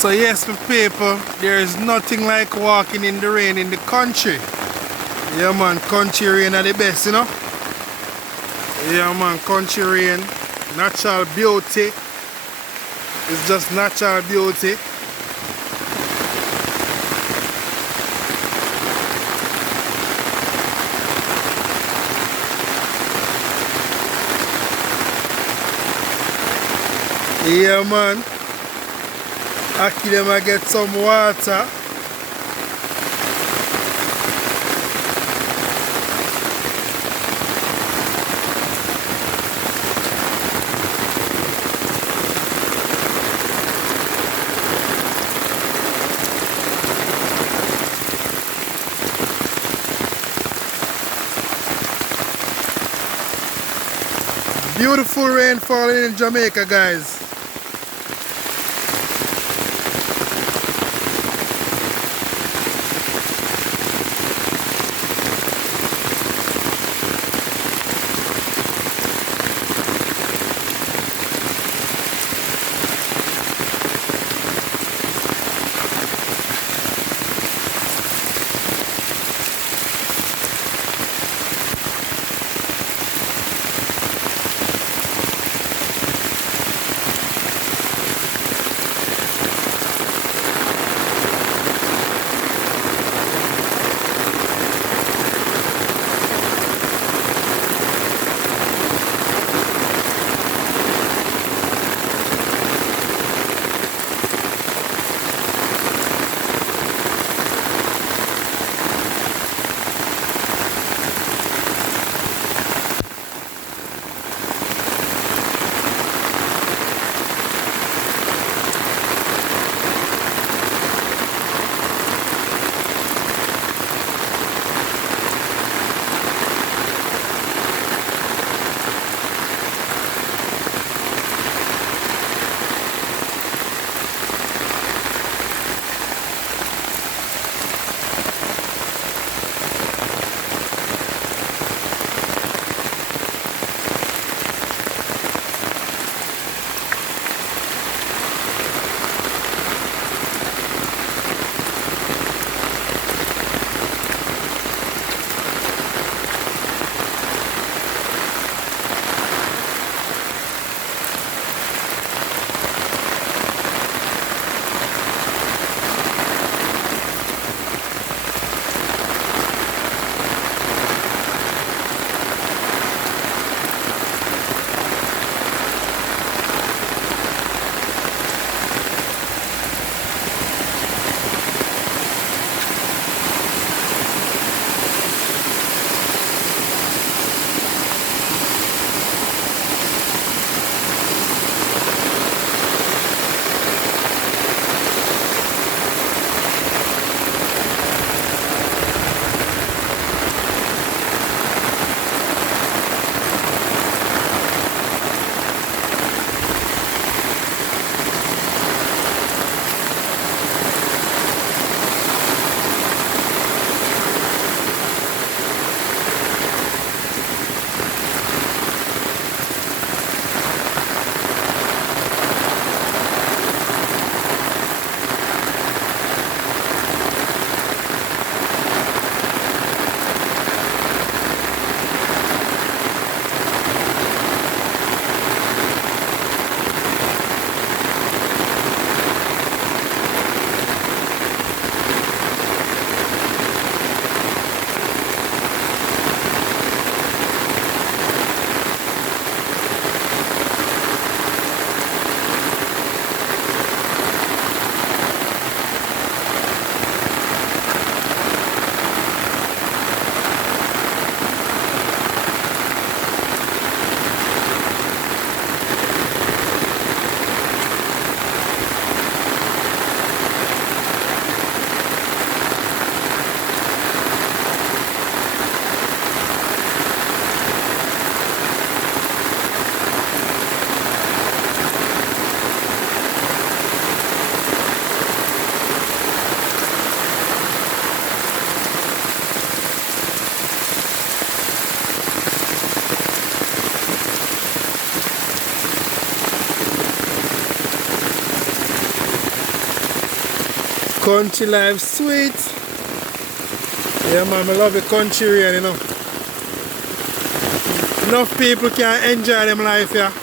So yes, my people, there is nothing like walking in the rain in the country. Yeah man, country rain are the best, you know. Yeah man, country rain, natural beauty. It's just natural beauty. Yeah man, Aki them I get some water. Beautiful rain falling in Jamaica, guys. Country life sweet. Yeah man, I love the country rain, you know. Enough people can enjoy them life here.